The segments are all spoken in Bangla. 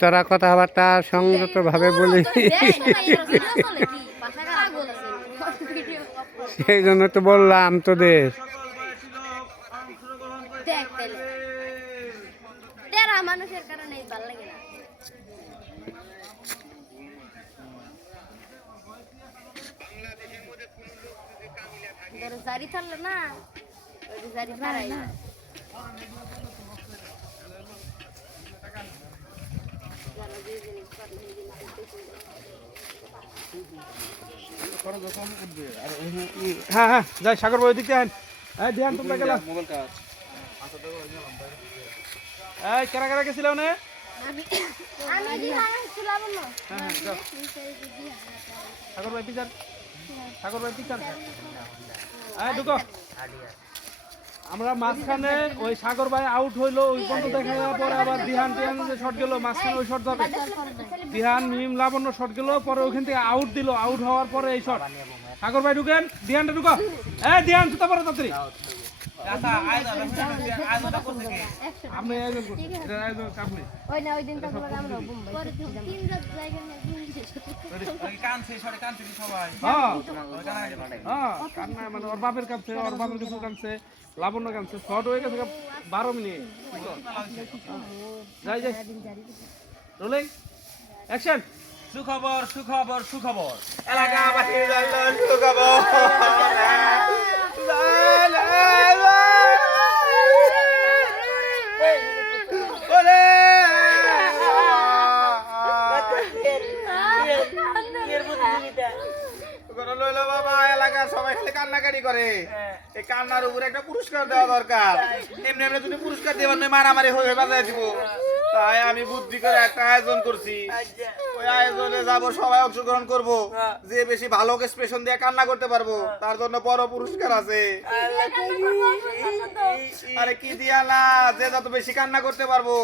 তোরা কথাবার্তা সংযত ভাবে বলি, সেই জন্য তো বললাম তোদের। মানুষের কারণে ভালো লাগে না। জারি থাকলো না, জারি ছাড়াই না। হ্যাঁ হ্যাঁ যাই সাগর ভাই দিকে ধ্যান তোমরা গেলাম। এই কারা কারা গেছিল না? সাগর ভাই পিছান, সাগর ভাই পিছান। ঢুকো। আমরা মাঝখানে ওই সাগর ভাই আউট হইলো, ওই পর্যন্ত দেখা যাওয়ার পরে আবার দিহান টিহান যে শট গেল মাঝখানে, ওই শট যাবে দিহান মিম লাবণ্য শট গেল, পরে ওইখান থেকে আউট দিল, আউট হওয়ার পরে এই শট। সাগর ভাই ঢুকেন, দিহানটা ঢুকো। দিহান জুতা পরে তাড়াতাড়ি। আপনি আয়োজন করুন, এটা আয়োজন আপনি। ওই না ওই দিন তখন আমরা পরে তিন রাত জায়গা নিয়ে কানছে সরে কানছে কি সবাই। হ্যাঁ কান্না মানে ওর বাপের কাছে, ওর বাপের কাছে কানছে, লাবণ্য কানছে, শর্ট হয়ে গেছে 12 মিনিট। যাই যাই রোলিং অ্যাকশন। সুখবর সুখবর সুখবর, এলাকাবাসী জানলেন সুখবর। সবাই খালি কান্নাকাটি করে, এই কান্নার উপরে একটা পুরস্কার দেওয়া দরকার। এমনি এমনি যদি পুরস্কার দেওয়ার নয় মারামারি হয়ে বাজায় দিব, তাই আমি বুদ্ধি করে একটা আয়োজন করছি। ওই আয়োজনে যাবো, সবাই অংশগ্রহণ করবো, যে বেশি ভালো এক্সপ্রেশন দিয়ে কান্না করতে পারবো তার জন্য বড় পুরস্কার আছে। আরে কি দিয়া না, যে যত বেশি কান্না করতে পারবো,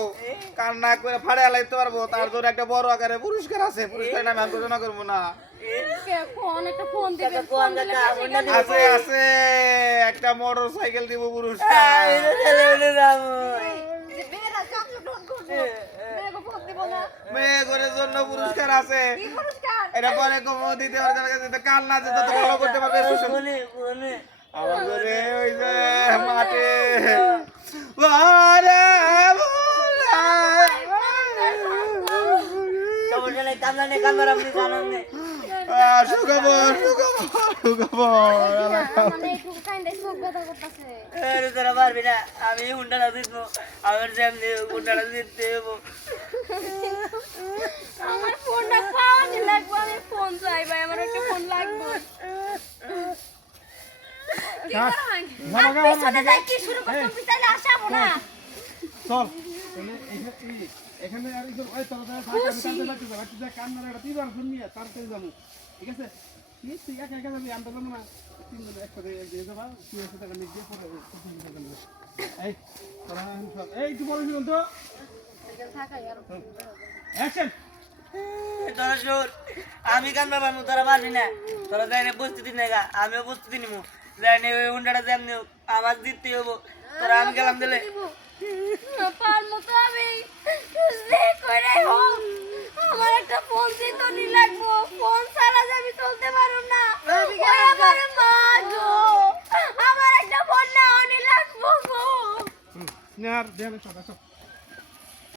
কান্না করে ফাড়ে লাইতে পারবো, তার জন্য একটা বড় আকারে পুরস্কার আছে। পুরস্কার নামে আলোচনা করবো না। আছে আছে একটা মোটর সাইকেল দিব পুরস্কার। মেয়েদের জন্য পুরস্কার আছে, এটা পরে কমো দিতে পারবে, কান্না যে তত ভালো করতে পারবে। আমাদের ওই যে মাঠে আমি হুন্ডাটা দিব, আমার যেমনি হুন্ডাটা দিতে দেবো। আমার ফোনটা পাওয়া লাগবে, আমি ফোন চাই ভাই, আমার একটা ফোন লাগবে। চল এখানে কান্নার তাড়াতাড়ি যাবো, ঠিক আছে? তুই একা একা যাবি, আমরা যাবো না, তিনজন একসাথে দিয়ে যাবা। তুই 100 টাকা নিয়ে পরে এই তুই বড় শুনুন তো অ্যাকশন। আমি কান্না পারবো, তোরা পারবি না। তোরা যাই না প্রস্তুতি নেগা, আমিও প্রস্তুতি নিবো। যাই না ওই হুন্ডাটা যেমনি আমার দিতে হবো, তোরা আমি গেলাম দিলে পারবো তো আমি, আমার একটা ফোন তো নি লাগবো, ফোন ছাড়া যে আমি চলতে পারবো না। আমার মা গো, আমার একটা ফোন না অনি লাগবো গো। আর দেখ